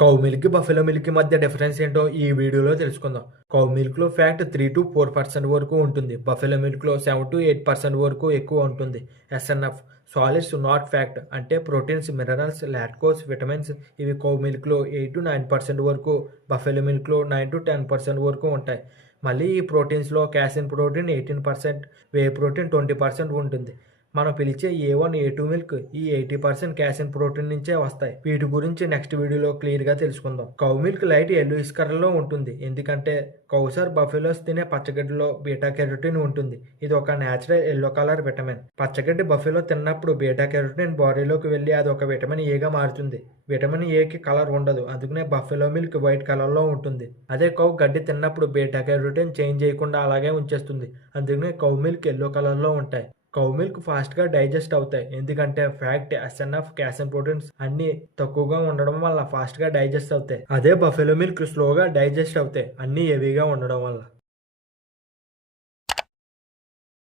Cow milk, buffalo milk మధ్య difference ఏంటో ఈ వీడియోలో తెలుసుకుందాం. కౌ మిల్క్‌లో ఫ్యాట్ 3-4% వరకు ఉంటుంది. బఫెలో మిల్క్‌లో 7-8% వరకు ఎక్కువ ఉంటుంది. ఎస్ఎన్ఎఫ్ సాలిడ్స్ నాట్ ఫ్యాట్ అంటే ప్రోటీన్స్, మినరల్స్, లాక్టోస్, విటమిన్స్ ఇవి కౌ మిల్క్‌లో 8-9% వరకు, బఫెలో మిల్క్‌లో 9-10% వరకు ఉంటాయి. మళ్ళీ ఈ ప్రోటీన్స్‌లో క్యాసిన్ ప్రోటీన్ 18%, వే ప్రోటీన్ 20% ఉంటుంది. మనం పిలిచే A1, A2 మిల్క్ ఈ 80% క్యాసిన్ ప్రోటీన్ నుంచే వస్తాయి. వీటి గురించి నెక్స్ట్ వీడియోలో క్లియర్‌గా తెలుసుకుందాం. కౌ మిల్క్ లైట్ యెల్లోయిష్ కలర్‌లో ఉంటుంది. ఎందుకంటే కౌసర్ బఫెలోస్ తినే పచ్చగడ్డిలో బీటా కెరోటిన్ ఉంటుంది. ఇది ఒక నేచురల్ యెల్లో కలర్ విటమిన్. పచ్చగడ్డి బఫెలో తిన్నప్పుడు బీటా కెరోటిన్ బాడీలోకి వెళ్ళి అది ఒక విటమిన్ ఏగా మారుతుంది. విటమిన్ ఏకి కలర్ ఉండదు. అందుకనే బఫెలో మిల్క్ వైట్ కలర్‌లో ఉంటుంది. అదే కౌ గడ్డి తిన్నప్పుడు బీటా కెరోటిన్ చేంజ్ చేయకుండా అలాగే ఉంచేస్తుంది. అందుకనే కౌ మిల్క్ యెల్లో కలర్‌లో ఉంటాయి. కౌ మిల్క్ ఫాస్ట్‌గా డైజెస్ట్ అవుతాయి. ఎందుకంటే ఫ్యాట్, ఎస్ఎన్ఎఫ్, క్యాసిన్ ప్రోటీన్స్ అన్నీ తక్కువగా ఉండడం వల్ల ఫాస్ట్‌గా డైజెస్ట్ అవుతాయి. అదే బఫెలో మిల్క్ స్లోగా డైజెస్ట్ అవుతాయి. అన్నీ హెవీగా ఉండడం వల్ల.